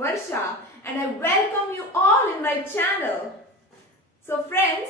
Varsha and I welcome you all in my channel. So friends,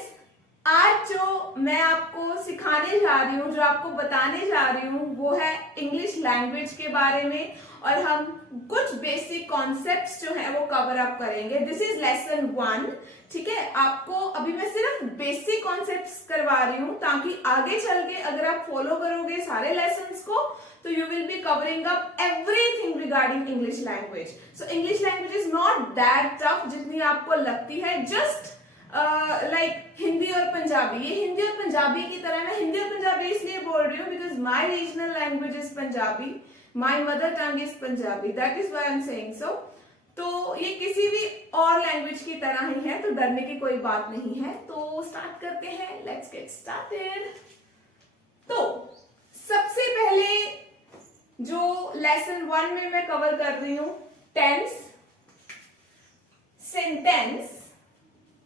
आज जो मैं आपको सिखाने जा रही हूँ, जो आपको बताने जा रही हूँ, वो है इंग्लिश लैंग्वेज के बारे में और हम कुछ बेसिक कॉन्सेप्ट्स जो है वो कवर अप करेंगे. This is lesson 1. ठीक है, आपको अभी मैं सिर्फ बेसिक कॉन्सेप्ट्स करवा रही हूँ ताकि आगे चल के अगर आप फॉलो करोगे सारे लेसन्स को तो you will be covering up everything regarding English language. So English language is not that tough जितनी आपको लगती है. जस्ट लाइक हिंदी और पंजाबी, ये हिंदी और पंजाबी की तरह. मैं हिंदी और पंजाबी इसलिए बोल रही हूँ because my regional language is Punjabi, my mother tongue is Punjabi, that is why I am saying so. तो ये किसी भी और लैंग्वेज की तरह ही है, तो डरने की कोई बात नहीं है. तो स्टार्ट करते हैं, लेट्स गेट स्टार्टेड. तो सबसे पहले जो लेसन 1 में मैं कवर कर रही हूं, tense, sentence,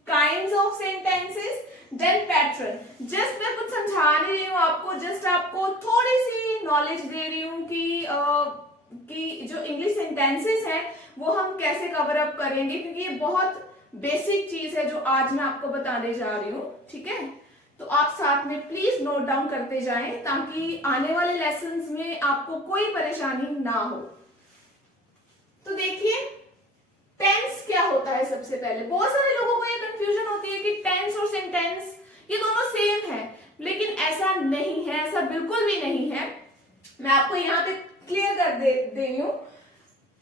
kinds of sentences, then pattern. Just मैं कुछ समझा नहीं रही हूँ आपको, जस्ट आपको थोड़ी सी नॉलेज दे रही हूँ कि जो इंग्लिश सेंटेंसेस हैं वो हम कैसे कवर अप करेंगे, क्योंकि ये बहुत बेसिक चीज है जो आज मैं आपको बताने जा रही हूँ. ठीक है, तो आप साथ में प्लीज नोट डाउन करते जाएं ताकि आने वाले लेसन्स में आपको कोई परेशानी ना हो. तो देखिए, टेंस क्या होता है. सबसे पहले बहुत सारे लोगों को ये कंफ्यूजन होती है कि टेंस और सेंटेंस ये दोनों सेम है, लेकिन ऐसा नहीं है, ऐसा बिल्कुल भी नहीं है. मैं आपको यहाँ पे क्लियर कर दे रही हूँ.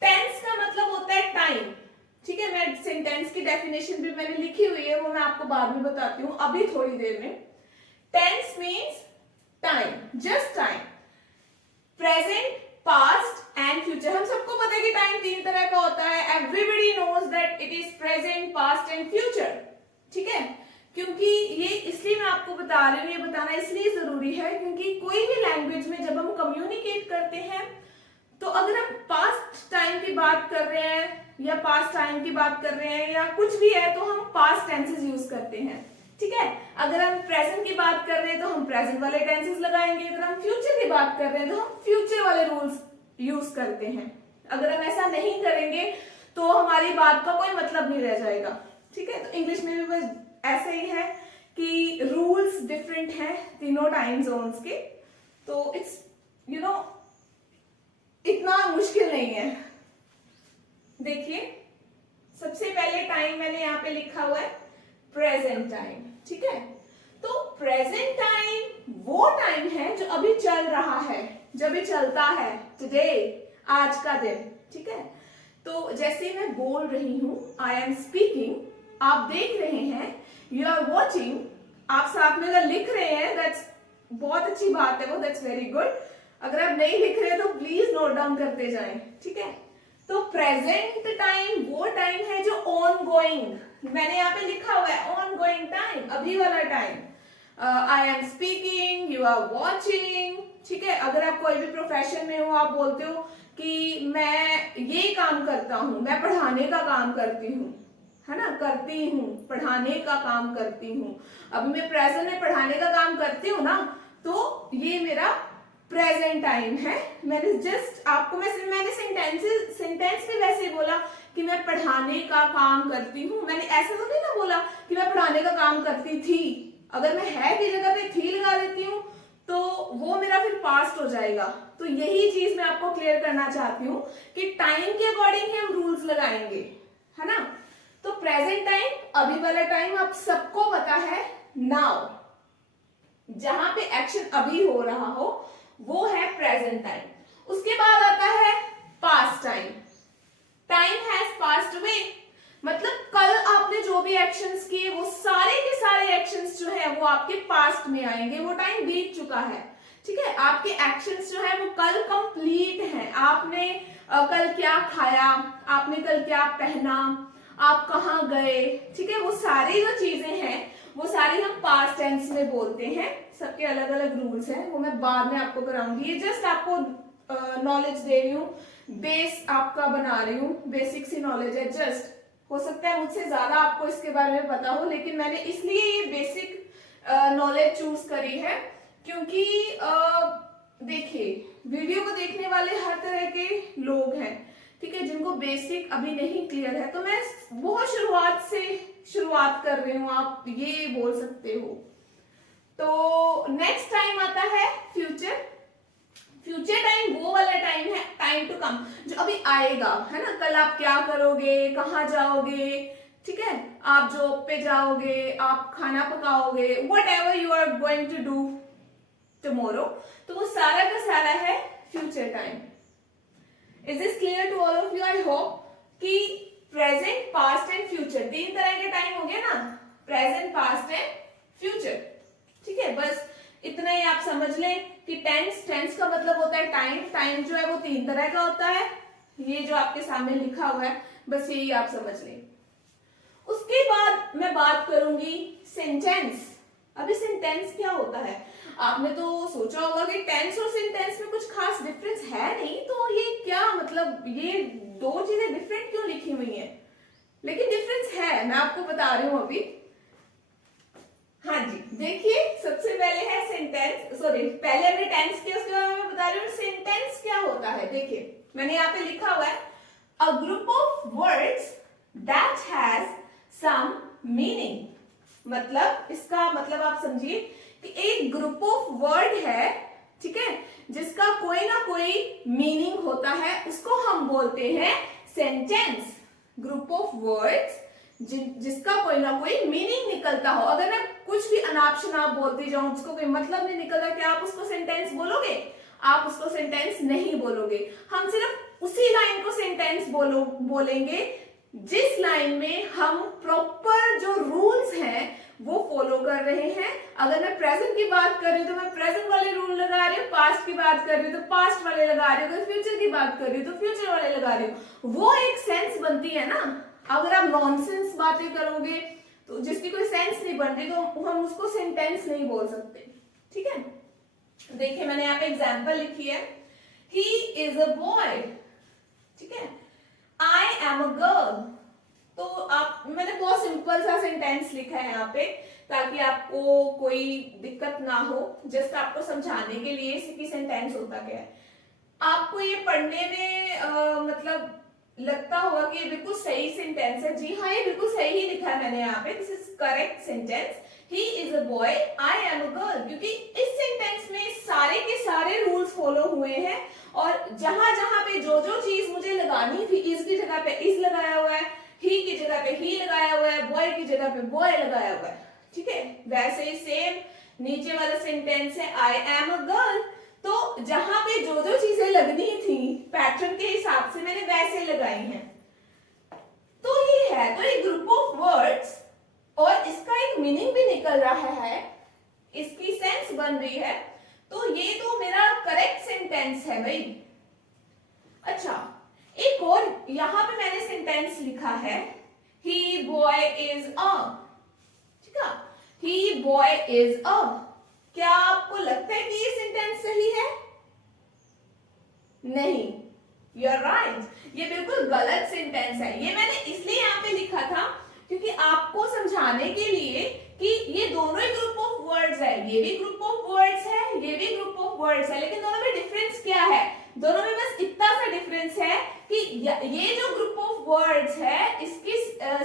टेंस का मतलब होता है टाइम. ठीक है, मैं सेंटेंस की डेफिनेशन भी मैंने लिखी हुई है, वो मैं आपको बाद में बताती हूँ, अभी थोड़ी देर में. Tense means time, just time, present, past and future. हम सबको पता है कि टाइम 3 तरह का होता है. Everybody knows that it is present, past and future. ठीक है, क्योंकि ये इसलिए मैं आपको बता रही हूँ, ये बताना इसलिए जरूरी है क्योंकि कोई भी लैंग्वेज में जब हम कम्युनिकेट करते हैं तो अगर हम पास्ट टाइम की बात कर रहे हैं या पास्ट टाइम की बात कर रहे हैं या कुछ भी है तो हम पास्ट टेंसेस यूज करते हैं. ठीक है, अगर हम प्रेजेंट की बात कर रहे हैं तो हम प्रेजेंट वाले टेंसेस लगाएंगे, अगर हम फ्यूचर की बात कर रहे हैं तो हम फ्यूचर वाले रूल्स यूज करते हैं. अगर हम ऐसा नहीं करेंगे तो हमारी बात का कोई मतलब नहीं रह जाएगा. ठीक है, तो इंग्लिश में भी बस ऐसे ही है कि रूल्स डिफरेंट हैं तीनों टाइम जोन्स के. तो इट्स यू नो इतना मुश्किल नहीं है. देखिए, सबसे पहले टाइम मैंने यहाँ पे लिखा हुआ है प्रेजेंट टाइम. ठीक है, तो प्रेजेंट टाइम वो टाइम है जो अभी चल रहा है, जब भी चलता है, टुडे, आज का दिन. ठीक है, तो जैसे मैं बोल रही हूं, आई एम स्पीकिंग, आप देख रहे हैं, यू आर वॉचिंग, आप साथ में अगर लिख रहे हैं, दैट्स बहुत अच्छी बात है वो, दैट्स वेरी गुड. अगर आप नहीं लिख रहे तो प्लीज नोट डाउन करते जाएं. ठीक है, तो प्रेजेंट टाइम वो टाइम है जो ऑन गोइंग, मैंने यहाँ पे लिखा हुआ है ऑन गोइंग टाइम, अभी वाला टाइम. I am speaking, you are watching. ठीक है, अगर आप कोई भी प्रोफेशन में हो, आप बोलते हो कि मैं ये काम करता हूं, मैं पढ़ाने का काम करती हूँ, है ना, करती हूँ, पढ़ाने का काम करती हूँ. अभी मैं प्रेजेंट में पढ़ाने का काम करती हूँ ना, तो ये मेरा प्रेजेंट टाइम है. मैंने जस्ट आपको मैंने सेंटेंस में वैसे बोला कि मैं पढ़ाने का काम करती हूँ. मैंने ऐसा तो नहीं ना बोला कि मैं पढ़ाने का काम करती थी. अगर मैं है की जगह पे थी लगा देती हूँ तो वो मेरा फिर पास्ट हो जाएगा. तो यही चीज मैं आपको क्लियर करना चाहती हूँ कि टाइम के अकॉर्डिंग ही हम रूल्स लगाएंगे, है ना. तो प्रेजेंट टाइम, अभी वाला टाइम आप सबको पता है. नाउ, जहां पे एक्शन अभी हो रहा हो वो है प्रेजेंट टाइम. उसके बाद आता है past time. Time has passed away, मतलब कल आपने जो भी एक्शंस किए वो सारे के सारे एक्शंस जो है वो आपके पास्ट में आएंगे, वो टाइम बीत चुका है. ठीक है, आपके एक्शंस जो है वो कल कंप्लीट हैं. आपने कल क्या खाया, आपने कल क्या पहना, आप कहाँ गए. ठीक है, वो सारी जो चीजें हैं वो सारी हम पास्ट टेंस में बोलते हैं. सबके अलग अलग रूल्स हैं, वो मैं बाद में आपको कराऊंगी. ये जस्ट आपको नॉलेज दे रही हूँ, बेस आपका बना रही हूँ, बेसिक सी नॉलेज है. जस्ट हो सकता है मुझसे ज्यादा आपको इसके बारे में पता हो, लेकिन मैंने इसलिए ये बेसिक नॉलेज चूज करी है क्योंकि देखिए, वीडियो को देखने वाले हर तरह के लोग हैं. ठीक है, जिनको बेसिक अभी नहीं क्लियर है, तो मैं बहुत शुरुआत से शुरुआत कर रही हूँ, आप ये बोल सकते हो। तो नेक्स्ट टाइम आता है फ्यूचर। फ्यूचर टाइम वो वाला टाइम है, टाइम टू कम, जो अभी आएगा, है ना। कल आप क्या करोगे, कहाँ जाओगे, ठीक है, आप जॉब पे जाओगे, आप खाना पकाओगे, whatever you are going to do tomorrow, तो वो सारा का सारा है future time. Is this clear to all of you? I hope कि प्रेजेंट, पास्ट एंड फ्यूचर, तीन तरह के टाइम हो गए ना, प्रेजेंट, पास्ट एंड फ्यूचर। ठीक है, बस इतना ही आप समझ लें कि टेंस, टेंस का मतलब होता है टाइम, टाइम जो है वो तीन तरह का होता है, ये जो आपके सामने लिखा हुआ है, बस यही आप समझ लें। उसके बाद मैं बात करूंगी सेंटेंस। अभी सेंटेंस क्या होता है, आपने तो सोचा होगा कि टेंस और सेंटेंस में कुछ खास डिफरेंस है नहीं, तो ये क्या मतलब, ये दो चीजें डिफरेंट क्यों लिखी हुई हैं? लेकिन डिफरेंस है, मैं आपको बता रही हूं अभी। हाँ जी, देखिए, सबसे पहले है सेंटेंस, सॉरी पहले हमने टेंस किया, उसके बाद मैं बता रही हूँ सेंटेंस क्या होता है। देखिए, मैंने यहाँ पे लिखा हुआ है a group of words that has some meaning. मतलब, इसका मतलब आप समझिए कि एक ग्रुप ऑफ वर्ड है, ठीक है, जिसका कोई ना कोई मीनिंग होता है, उसको हम बोलते हैं सेंटेंस। ग्रुप ऑफ वर्ड्स जिसका कोई ना कोई मीनिंग निकलता हो। अगर मैं कुछ भी अनाप शनाप बोलती जाऊं, जिसको कोई मतलब नहीं निकलता, क्या आप उसको सेंटेंस बोलोगे? आप उसको सेंटेंस नहीं बोलोगे। हम सिर्फ उसी लाइन को सेंटेंस बोलेंगे जिस लाइन में हम प्रॉपर जो रूल्स हैं वो फॉलो कर रहे हैं। अगर मैं प्रेजेंट की बात कर रही हूँ तो मैं प्रेजेंट वाले रूल लगा रही हूँ, पास्ट की बात कर रही हूँ तो पास्ट वाले लगा रही हूँ, अगर फ्यूचर की बात कर रही हूँ तो फ्यूचर वाले लगा रही हूँ। वो एक सेंस बनती है ना। अगर आप नॉनसेंस बातें करोगे तो जिसकी कोई सेंस नहीं बन रही, तो हम उसको सेंटेंस नहीं बोल सकते। ठीक है, देखिए मैंने यहाँ पे एग्जाम्पल लिखी है, ही इज अ बॉय, ठीक है, आई एम अ गर्ल। तो आप, मैंने बहुत सिंपल सा सेंटेंस लिखा है यहाँ पे, ताकि आपको कोई दिक्कत ना हो, जस्ट आपको समझाने के लिए कि सेंटेंस होता क्या है। आपको ये पढ़ने में मतलब लगता होगा कि ये बिल्कुल सही सेंटेंस है। जी हाँ, ये बिल्कुल सही ही लिखा है मैंने यहाँ पे, this is correct sentence, he is a boy, I am a girl, क्योंकि इस सेंटेंस में सारे के सारे रूल्स फॉलो हुए हैं, और जहां जहां पे जो जो चीज मुझे लगानी थी, इज की जगह पे इज लगाया हुआ है, ही की जगह पे ही लगाया हुआ है, बॉय की जगह पे बॉय लगाया हुआ है। ठीक है, वैसे ही सेम नीचे वाला सेंटेंस है, आई एम अ गर्ल, तो जहां पे जो जो चीजें लगनी थी पैटर्न के हिसाब से मैंने वैसे लगाई हैं। तो ये है, तो एक ग्रुप ऑफ वर्ड्स, और इसका एक मीनिंग भी निकल रहा है, इसकी सेंस बन रही है, तो ये तो मेरा करेक्ट सेंटेंस है भाई। अच्छा, एक और यहां पे मैंने सेंटेंस लिखा है, ही बॉय इज अ, ठीक है, ही बॉय इज अ। क्या आपको लगता है कि ये सेंटेंस सही है? नहीं, यू आर राइट, ये बिल्कुल गलत सेंटेंस है। ये मैंने इसलिए यहाँ पे लिखा था क्योंकि आपको समझाने के लिए कि ये दोनों ही ग्रुप ऑफ वर्ड्स है, ये भी ग्रुप ऑफ वर्ड्स है, ये भी ग्रुप ऑफ वर्ड्स है, लेकिन दोनों में डिफरेंस क्या है? दोनों में बस इतना सा डिफरेंस है कि ये जो ग्रुप ऑफ वर्ड्स है इसकी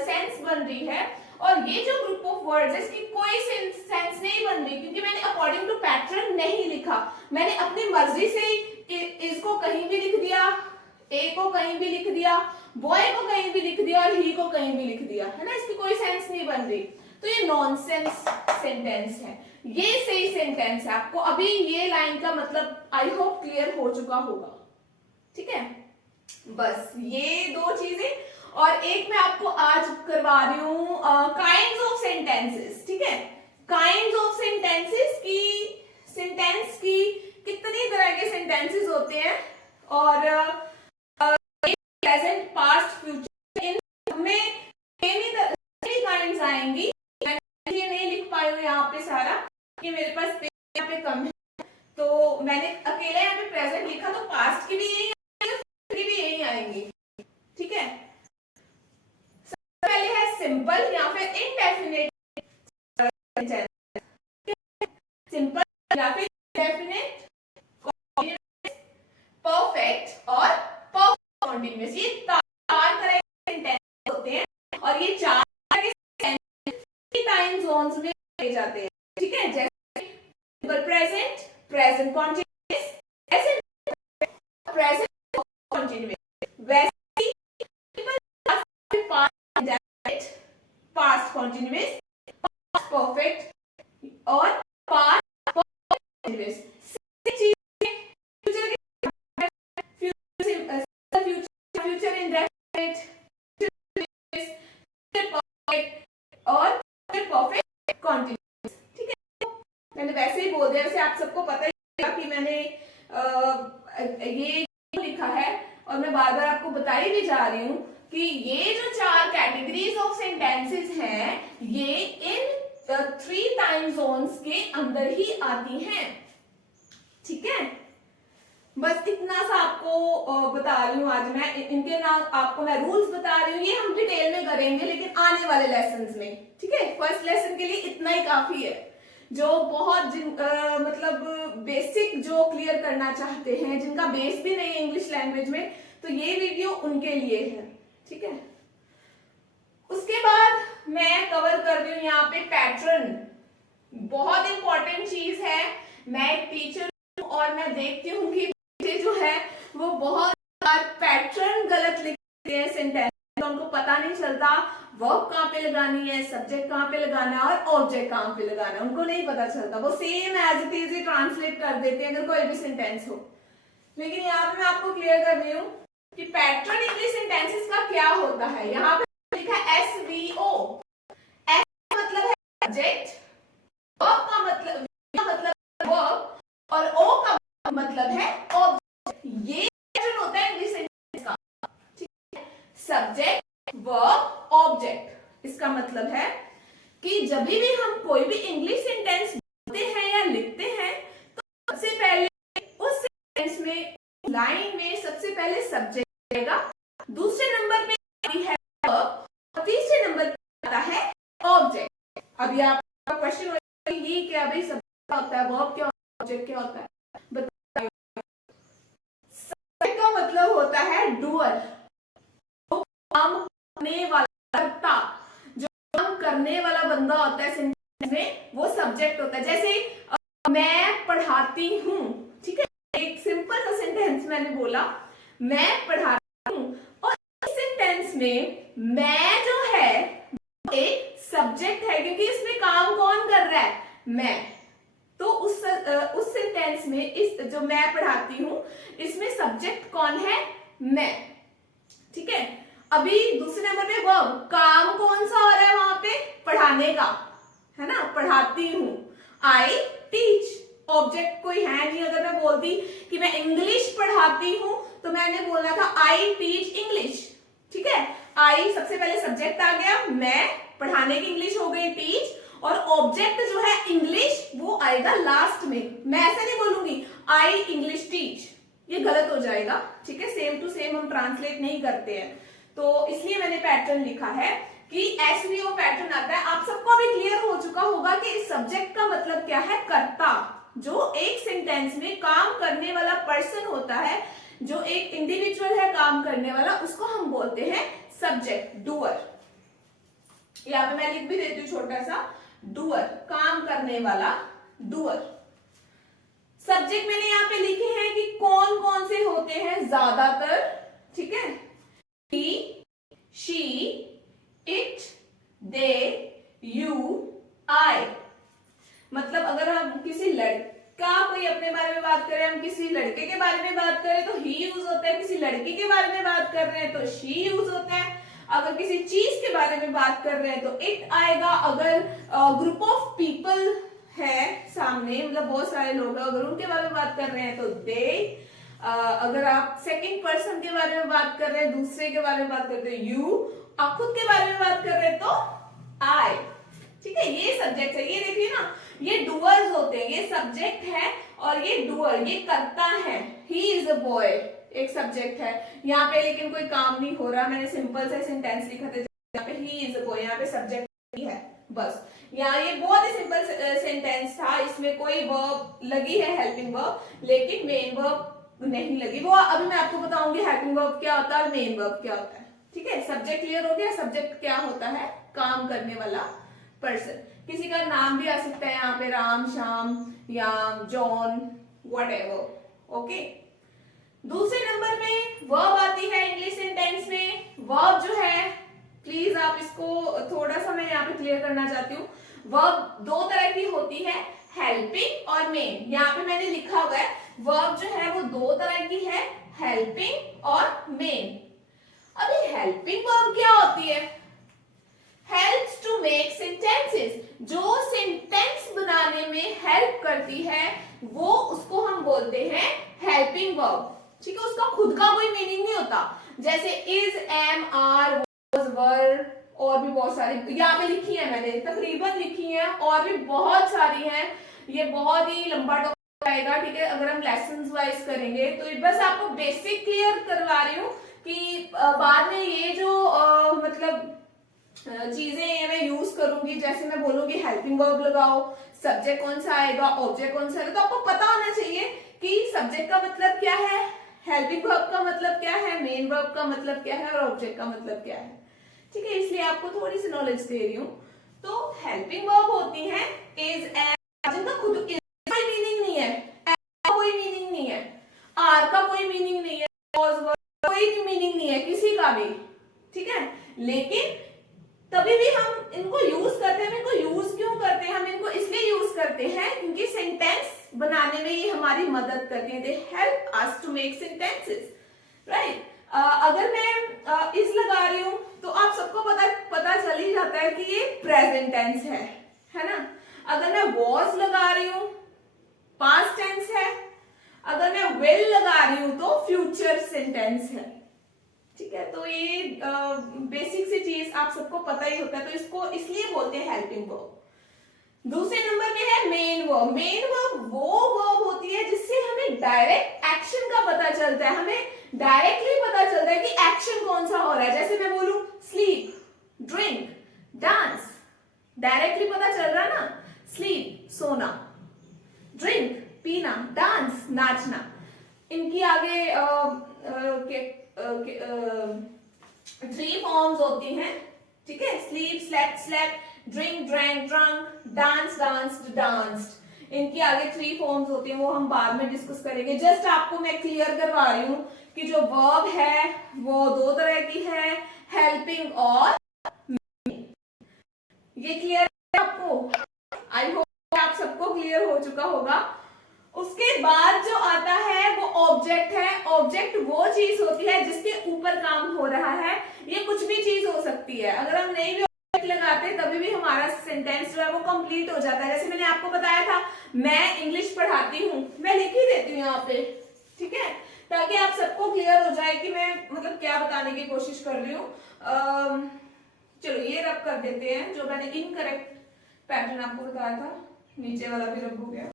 सेंस बन रही है, और ये जो ग्रुप ऑफ वर्ड्स है इसकी कोई सेंस नहीं बन रही, क्योंकि मैंने अकॉर्डिंग टू पैटर्न नहीं लिखा। मैंने अपनी मर्जी से इसको कहीं भी लिख दिया, ए को कहीं भी लिख दिया, बॉय को कहीं भी लिख दिया, और ही को कहीं भी लिख दिया, है ना, इसकी कोई सेंस नहीं बन रही। तो ये नॉनसेंस सेंटेंस है, ये सही सेंटेंस है। आपको अभी ये लाइन का मतलब आई होप क्लियर हो चुका होगा। ठीक है, बस ये दो चीजें, और एक मैं आपको आज करवा रही हूं काइंड्स ऑफ सेंटेंसेस। ठीक है, काइंड्स ऑफ सेंटेंसेस की, सेंटेंस की कितनी तरह के सेंटेंसेस होते हैं, और प्रेजेंट, पास्ट, फ्यूचर, इनमें सेम काइंड्स आएंगी। मैं ये नहीं लिख पाई हूँ यहाँ पे सारा, कि मेरे पास पेज यहाँ पे कम है, तो मैंने अकेले यहाँ पे प्रेजेंट लिखा, तो पास्ट की भी यही आएंगी, फ्यूचर की भी यही आएंगी। ठीक है, सबसे पहले है सिंपल या फिर इनडेफिनेट सेंटेंस, सिंपल या फिर इंडेफिनेट, परफेक्ट और परफेक्ट कॉन्टिन्यूअस। ये जाते हैं, ठीक है। जैसे प्रेजेंट, प्रेजेंट कॉन्टिन्यूअस, ऐसे प्रेजेंट कॉन्टिन्यूअस, वैसे past, past continuous, past perfect और पास्ट कॉन्टिन्यूअस। फ्यूचर इंडेफिनिट और परफेक्ट कॉन्टिन्यूअस, ठीक है। मैंने वैसे ही बोल दिया, वैसे आप सबको पता ही है कि मैंने ये लिखा है और मैं बार बार आपको बताई भी जा रही हूं कि ये जो 4 कैटेगरीज ऑफ सेंटेंसेस हैं ये इन 3 टाइम जोन्स के अंदर ही आती हैं, ठीक है। बस इतना सा आपको बता रही हूँ आज मैं, इनके नाम आपको मैं रूल्स बता रही हूँ, ये हम डिटेल में करेंगे लेकिन आने वाले लेसन्स में, ठीक है। फर्स्ट लेसन के लिए इतना ही काफी है। जो बहुत मतलब बेसिक जो क्लियर करना चाहते हैं, जिनका बेस भी नहीं है इंग्लिश लैंग्वेज में, तो ये वीडियो उनके लिए है, ठीक है। उसके बाद मैं कवर कर रही हूँ यहाँ पे पैटर्न, बहुत इंपॉर्टेंट चीज है। मैं एक टीचर हूँ और मैं देखती हूँ कि जो है वो बहुत बार पैटर्न गलत लिखते हैं सेंटेंस, तो उनको पता नहीं चलता वर्ब कहाँ पे लगानी है, सब्जेक्ट कहाँ पे लगाना है और ऑब्जेक्ट कहाँ पे लगाना है, उनको नहीं पता चलता। वो same as it is translate कर देते हैं अगर कोई भी सेंटेंस हो। लेकिन यहाँ पे मैं आपको क्लियर कर रही हूँ कि पैटर्न इंग्लिश सेंटेंसेस का क्या होता है। यहाँ पे लिखा है SVO, एस मतलब है सब्जेक्ट, वर्ब का मतलब वर्ब और ओ का मतलब है ऑब्जेक्ट। ये पैटर्न होता है इंग्लिश सेंटेंस का, ठीक है। सब्जेक्ट, वर्ब, ऑब्जेक्ट, इसका मतलब है कि जब भी हम कोई भी इंग्लिश सेंटेंस बोलते हैं या लिखते हैं तो सबसे पहले उस सेंटेंस में लाइन में सबसे पहले सब्जेक्ट आएगा, दूसरे नंबर पे आती है वर्ब और तीसरे नंबर पे आता है ऑब्जेक्ट। अभी आपका क्वेश्चन होगा ये क्या भाई, सब्जेक्ट क्या होता है, वर्ब क्या होता है, ऑब्जेक्ट क्या होता है, बताइए। सब्जेक्ट का मतलब होता है डूअर, काम करने वाला, करता, जो काम करने वाला बंदा होता है सेंटेंस में, वो सब्जेक्ट होता है। जैसे मैं पढ़ाती हूँ, ठीक है, एक सिंपल सा सेंटेंस मैंने बोला मैं पढ़ाती हूँ, और इस सेंटेंस में मैं जो है एक सब्जेक्ट है क्योंकि इसमें काम कौन कर रहा है, मैं। तो उस सेंटेंस में इस जो मैं पढ़ाती हूँ इसमें सब्जेक्ट कौन है, मैं, ठीक है। अभी दूसरे नंबर पे वर्ब, काम कौन सा हो रहा है वहां पे, पढ़ाने का, है ना, पढ़ाती हूँ, आई टीच। ऑब्जेक्ट कोई है नहीं। अगर मैं बोलती कि मैं इंग्लिश पढ़ाती हूं तो मैंने बोलना था आई टीच इंग्लिश, ठीक है। आई सबसे पहले सब्जेक्ट आ गया, मैं पढ़ाने की इंग्लिश हो गई टीच, और ऑब्जेक्ट जो है इंग्लिश वो आएगा लास्ट में। मैं ऐसा नहीं बोलूंगी आई इंग्लिश टीच, ये गलत हो जाएगा, ठीक है। सेम टू सेम हम ट्रांसलेट नहीं करते हैं, तो इसलिए मैंने पैटर्न लिखा है कि एसवीओ पैटर्न आता है। आप सबको अभी क्लियर हो चुका होगा कि इस सब्जेक्ट का मतलब क्या है, कर्ता, जो एक सेंटेंस में काम करने वाला पर्सन होता है, जो एक इंडिविजुअल है काम करने वाला, उसको हम बोलते हैं सब्जेक्ट, डूअर। यहां पे मैं लिख भी देती हूँ छोटा सा, डूअर, काम करने वाला, डूअर। सब्जेक्ट मैंने यहाँ पे लिखे हैं कि कौन कौन से होते हैं ज्यादातर, ठीक है। he, she, it, they, you, I। मतलब अगर हम किसी लड़का कोई अपने बारे में बात करें, हम किसी लड़के के बारे में बात करें तो he यूज होता है, किसी लड़की के बारे में बात कर रहे हैं तो she यूज होता है, अगर किसी चीज के बारे में बात कर रहे हैं तो it आएगा, अगर ग्रुप ऑफ पीपल है सामने, मतलब बहुत सारे लोग हैं, अगर उनके बारे में बात कर रहे हैं तो they, अगर आप सेकंड पर्सन के बारे में बात कर रहे हैं, दूसरे के बारे में बात करते हैं यू, आप खुद के बारे में बात कर रहे हैं तो आई, ठीक है। ये सब्जेक्ट है, ये देखिए ना, ये डूअर्स होते हैं, ये सब्जेक्ट है और ये डूअर, ये करता है। ही इज अ बॉय एक सब्जेक्ट है यहाँ पे, लेकिन कोई काम नहीं हो रहा, मैंने सिंपल सा सेंटेंस लिखा था यहाँ पे ही इज अ बॉय, यहाँ पे सब्जेक्ट ही है बस। यहाँ ये बहुत ही सिंपल सेंटेंस था, इसमें कोई वर्ब लगी है हेल्पिंग वर्ब, लेकिन मेन वर्ब नहीं लगी। वो अभी मैं आपको बताऊंगी हेल्पिंग वर्ब क्या होता है और मेन वर्ब क्या होता है, ठीक है। सब्जेक्ट क्लियर हो गया, सब्जेक्ट क्या होता है, काम करने वाला पर्सन। किसी का नाम भी आ सकता है यहाँ पे, राम, श्याम या जॉन, व्हाटएवर। ओके, दूसरे नंबर में वर्ब आती है इंग्लिश सेंटेंस में। वर्ब जो है, प्लीज आप इसको थोड़ा सा मैं यहाँ पे क्लियर करना चाहती हूँ। वर्ब दो तरह की होती है, हेल्पिंग और मेन। यहाँ पे मैंने लिखा हुआ है वर्ब जो है वो दो तरह की है, हेल्पिंग और मेन। अभी हेल्पिंग वर्ब क्या होती है? हेल्प्स टू मेक सेंटेंसेस, जो सेंटेंस बनाने में हेल्प करती है वो उसको हम बोलते हैं हेल्पिंग वर्ब। ठीक है, उसका खुद का कोई मीनिंग नहीं होता। जैसे इज, एम, आर, वाज, वर, और भी बहुत सारी यहाँ पे लिखी है, मैंने तकरीबन लिखी है, और भी बहुत सारी हैं। ये बहुत ही लंबा टॉपिक आएगा, ठीक है, अगर हम लेसन वाइज करेंगे। तो बस आपको बेसिक क्लियर करवा रही हूँ कि बाद में ये जो मतलब चीजें मैं यूज करूंगी, जैसे मैं बोलूंगी हेल्पिंग वर्ब लगाओ, सब्जेक्ट कौन सा आएगा, ऑब्जेक्ट कौन सा आएगा, तो आपको पता होना चाहिए कि सब्जेक्ट का मतलब क्या है, हेल्पिंग वर्ब का मतलब क्या है, मेन वर्ब का मतलब क्या है, और ऑब्जेक्ट का मतलब क्या है। ठीक है, इसलिए आपको थोड़ी सी नॉलेज दे रही हूँ। तो हेल्पिंग वर्ब होती है इज, एम, जिनका खुद कोई मीनिंग नहीं है, का कोई मीनिंग नहीं है, आर का कोई मीनिंग नहीं है, कोई मीनिंग नहीं है किसी का भी। ठीक है, लेकिन तभी भी हम इनको यूज करते हैं। इनको यूज क्यों करते हैं? हम इनको इसलिए यूज करते हैं क्योंकि सेंटेंस बनाने में ये हमारी मदद करती है। They help us to make sentences, right. अगर मैं इस लगा रही हूं तो आप सबको पता चल ही जाता है कि ये प्रेजेंट टेंस है ना। अगर मैं वॉज लगा रही हूं, पास्ट टेंस है। अगर मैं विल लगा रही हूं तो फ्यूचर सेंटेंस है। ठीक है, तो ये बेसिक सी चीज आप सबको पता ही होता है, तो इसको इसलिए बोलते हैं हेल्पिंग वर्ब। दूसरे नंबर पे है मेन वर्ब। मेन वर्ब वो वर्ब होती है जिससे हमें डायरेक्ट एक्शन का पता चलता है, हमें डायरेक्टली पता चलता है कि एक्शन कौन सा हो रहा है। जैसे मैं बोलूं स्लीप, ड्रिंक, डांस, डायरेक्टली पता चल रहा है ना। स्लीप सोना, ड्रिंक पीना, डांस नाचना। इनकी आगे थ्री फॉर्म्स होती हैं। ठीक है, sleep, slept, slept, drink, drank, drunk, dance, danced, danced. इनकी आगे थ्री फॉर्म्स होती हैं, वो हम बाद में डिस्कस करेंगे। जस्ट आपको मैं क्लियर करवा रही हूँ कि जो वर्ब है वो दो तरह की है, हेल्पिंग और ये क्लियर है आपको? आई होप आप सबको क्लियर हो चुका होगा। उसके बाद जो आता है वो ऑब्जेक्ट है। ऑब्जेक्ट वो चीज होती है जिसके ऊपर काम हो रहा है। ये कुछ भी चीज हो सकती है। अगर हम नहीं भी ऑब्जेक्ट लगाते तभी भी हमारा सेंटेंस जो है वो कंप्लीट हो जाता है। जैसे मैंने आपको बताया था, मैं इंग्लिश पढ़ाती हूँ, मैं लिख ही देती हूँ यहाँ पे। ठीक है, ताकि आप सबको क्लियर हो जाए कि मैं मतलब क्या बताने की कोशिश कर रही हूँ। चलो ये रब कर देते हैं, जो मैंने इनकरेक्ट पैटर्न आपको बताया था, नीचे वाला भी रब हो गया।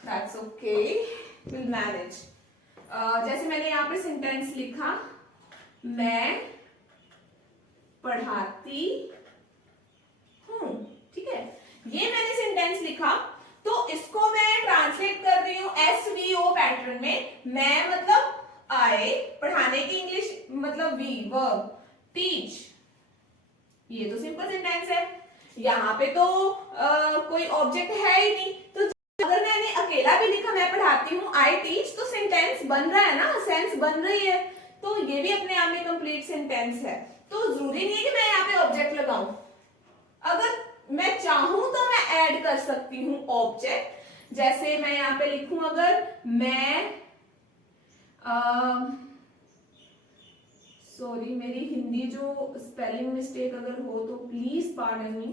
That's okay, we'll manage. जैसे मैंने यहाँ पे सेंटेंस लिखा, मैं पढ़ाती हूँ। ठीक है, ये मैंने सेंटेंस लिखा, तो इसको मैं ट्रांसलेट कर रही हूँ SVO पैटर्न में। मैं मतलब आई, पढ़ाने की इंग्लिश मतलब वी, वर्ब, टीच। ये तो सिंपल सेंटेंस है। यहाँ पे तो कोई ऑब्जेक्ट है ही नहीं, तो अगर मैंने अकेला भी लिखा मैं पढ़ाती हूँ, आई टीच, तो सेंटेंस बन रहा है ना, सेंस बन रही है। तो ये भी अपने आप में कंप्लीट सेंटेंस है। तो जरूरी नहीं है कि मैं यहाँ पे ऑब्जेक्ट लगाऊं। अगर मैं चाहूं तो मैं ऐड कर सकती हूँ ऑब्जेक्ट। जैसे मैं यहाँ पे लिखूं, अगर मैं सॉरी, मेरी हिंदी जो स्पेलिंग मिस्टेक अगर हो तो प्लीज पार्डन मी,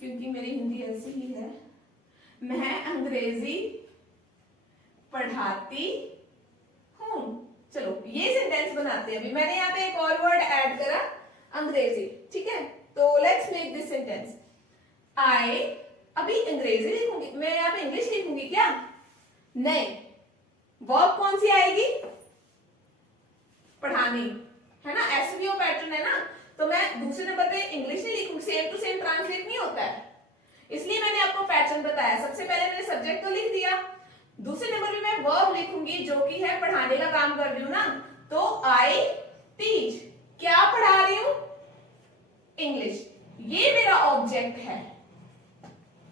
क्योंकि मेरी हिंदी ऐसी ही है। मैं अंग्रेजी पढ़ाती हूं। चलो ये सेंटेंस बनाते हैं। अभी मैंने यहाँ पे एक और वर्ड ऐड करा, अंग्रेजी। ठीक है, तो लेट्स मेक दिस सेंटेंस। आई, अभी अंग्रेजी लिखूंगी मैं, यहाँ पे इंग्लिश लिखूंगी क्या? नहीं, वर्ब कौन सी आएगी? पढ़ानी, है ना, एसवीओ पैटर्न है ना। तो मैं दूसरे नंबर पे इंग्लिश नहीं लिखूंगी, सेम टू सेम ट्रांसलेट नहीं होता है, इसलिए मैंने आपको पैटर्न बताया। सबसे पहले मैंने सब्जेक्ट तो लिख दिया, दूसरे नंबर पे मैं वर्ब लिखूंगी जो कि है पढ़ाने का काम कर रही हूं ना। तो आई टीच, क्या पढ़ा रही हूं? इंग्लिश। ये मेरा ऑब्जेक्ट है,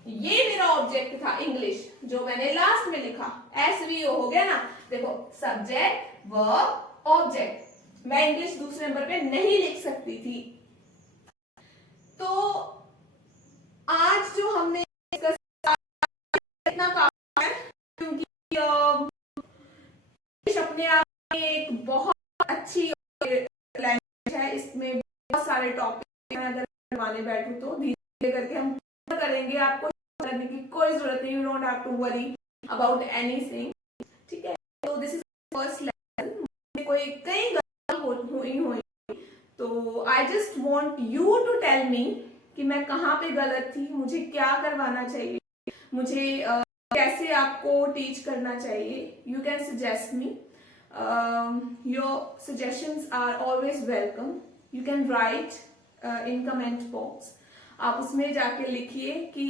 ये मेरा ऑब्जेक्ट था इंग्लिश जो मैंने लास्ट में लिखा, SVO हो गया ना। देखो सब्जेक्ट वर्ब ऑब्जेक्ट, मैं इंग्लिश दूसरे नंबर पे नहीं लिख सकती थी। तो आज जो हमने इतना काफी है, क्योंकि इंग्लिश अपने आप में एक बहुत अच्छी लैंग्वेज है, इसमें बहुत सारे टॉपिक हैं, अगर करवाने बैठूं तो धीरे करके हम करेंगे, आपको करने की कोई जरूरत नहीं, you don't have to worry about anything, ठीक है। तो दिस इज फर्स्ट लेवल, कोई कई गलतियां हुई, तो I just want you to tell me कि मैं कहाँ पे गलत थी, मुझे क्या करवाना चाहिए, मुझे कैसे आपको टीच करना चाहिए। You can suggest me, your suggestions are always welcome. You can write in comment box, आप उसमें जाके लिखिए कि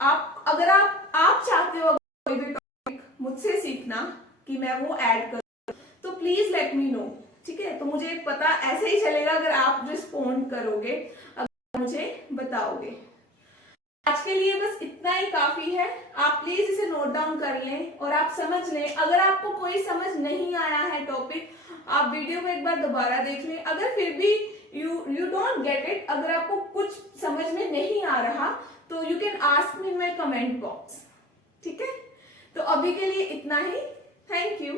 आप अगर आप चाहते हो कोई भी टॉपिक मुझसे सीखना कि मैं वो ऐड करूं, तो प्लीज लेट मी नो, ठीक है। तो मुझे पता ऐसे ही चलेगा अगर आप रिस्पॉन्ड करोगे, अगर मुझे बताओगे। आज के लिए बस इतना ही काफी है, आप प्लीज इसे नोट डाउन कर लें और आप समझ लें। अगर आपको कोई समझ नहीं आया है टॉपिक, आप वीडियो को एक बार दोबारा देख लें। अगर फिर भी यू डोंट गेट इट, अगर आपको कुछ समझ में नहीं आ रहा, तो you can ask me in my comment box, ठीक है। तो अभी के लिए इतना ही, थैंक यू।